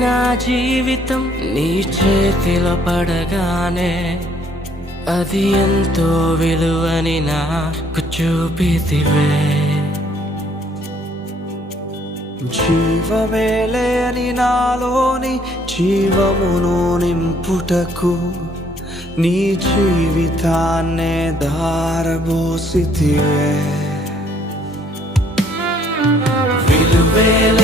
నా జీవితం నీ చేతిలో పడగానే అది ఎంతో విలువని నాకు చూపితివే. జీవమే లేని నాలోని జీవమును నింపుటకు నీ జీవితాన్నే దారబోసితివే విలువేలేని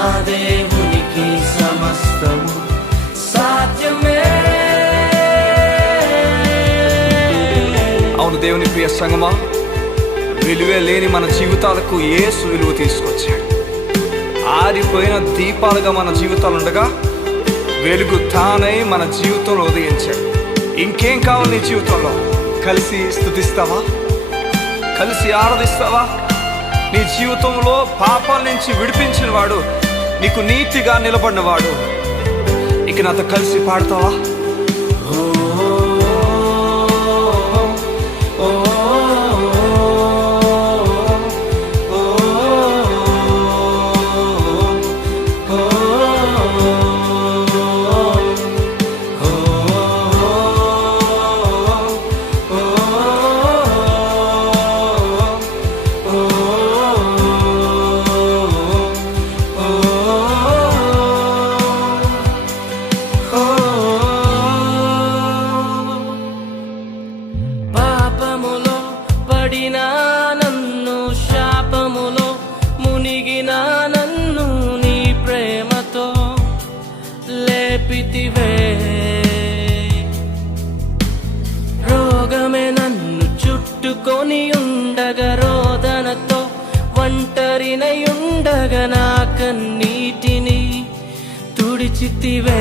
నా దేవునికి సమస్తము సాధ్యమే అవును దేవుని ప్రియ సంగమా విలువే లేని మన జీవితాలకు ఏసు విలువ తీసుకొచ్చాడు ఆరిపోయిన దీపాలుగా మన జీవితాలు ఉండగా వెలుగు తానై మన జీవితంలో ఉదయించాడు ఇంకేం కావాలి నీ జీవితంలో కలిసి స్థుతిస్తావా కలిసి ఆరాధిస్తావా నీ జీవితంలో పాపాల నుంచి విడిపించిన వాడు నీకు నీతిగా నిలబడినవాడు. ఇక నాతో కలిసి పాడతావా? లేపితివే రోగమే నన్ను చుట్టుకొని ఉండగా రోదనతో ఒంటరినయుండగా నా కన్నీటిని తుడిచితివే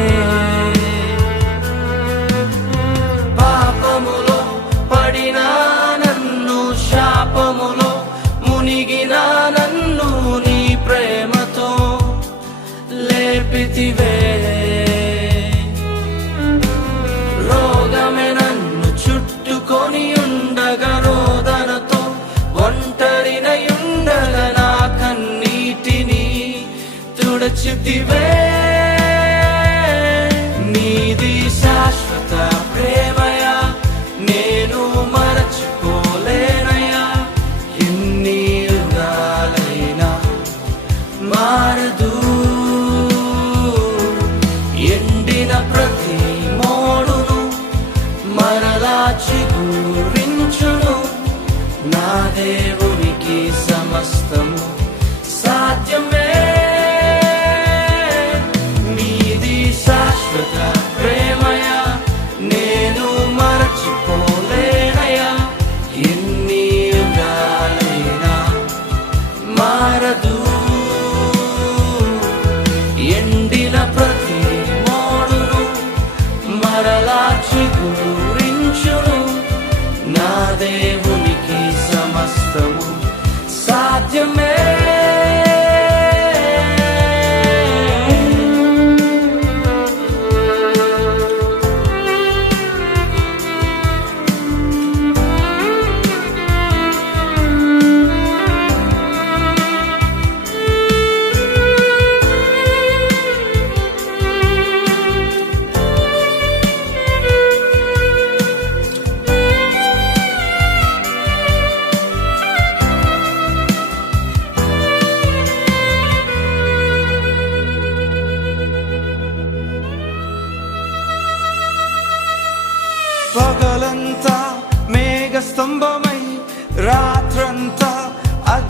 తుడచితివే నీది మరలా నా దేవు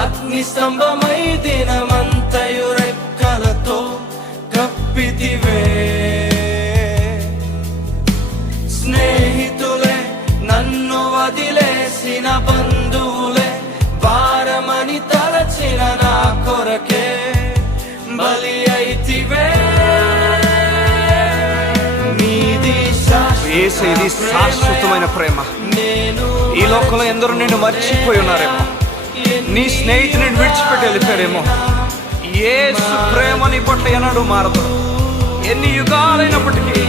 అగ్ని స్తంభమై దినమంతయు రెక్కలతో కప్పితివే. స్నేహితులే నన్ను వదిలేసిన బంధువులే భారమని తలచిన నా కొరకే బలి అయితివే. ఇది శాశ్వతమైన ప్రేమ. నేను ఈ లోకంలో ఎందరో నిన్ను మర్చిపోయి ఉన్నారేమో. నీ స్నేహితుని విడిచిపెట్టి వెళ్ళిపోయారేమో. ఏసు ప్రేమ నీ పట్ల ఎన్నడూ మారదు. ఎన్ని యుగాలైనప్పటికీ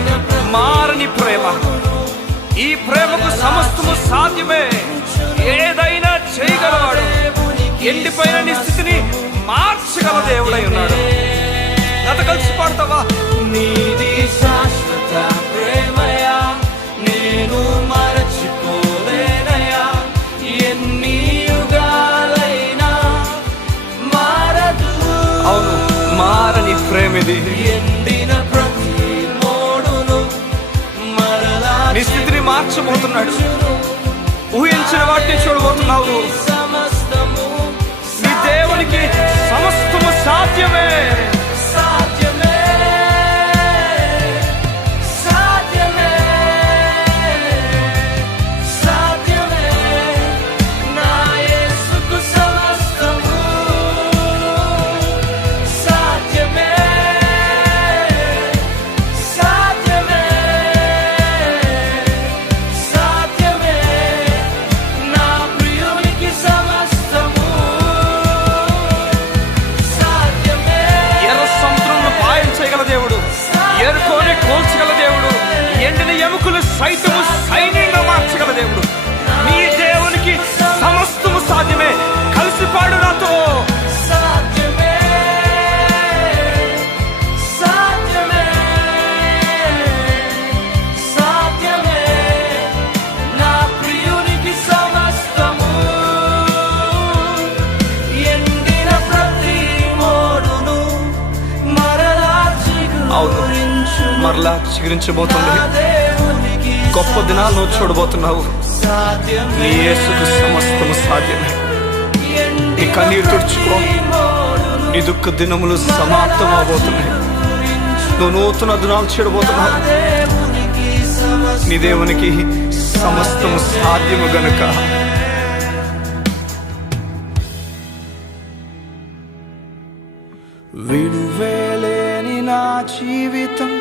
మారని ప్రేమ. ఈ ప్రేమకు సమస్తము సాధ్యమే. ఏదైనా చేయగలవాడు. ఎండిపోయిన నీ స్థితిని మార్చగల దేవుడై ఉన్నాడు. గత కలిసి పాడతావా? నీ మార్చబోతున్నాడు ఊహించిన వాటిని చూడబోతున్నావు. చిగురించబోతుంది గొప్ప దినాలు నువ్వు చూడబోతున్నావు. నీ యేసుకు సమస్తము సాధ్యమే. నీ కన్నీరు తుడుచుకో. నీ దుఃఖ దినములు సమాప్తం అవబోతున్నాయి నువ్వు నూతన దినాలు చూడబోతున్నావు. నీ దేవునికి సమస్తము సాధ్యము గనుక. విడువేలేని నా జీవితం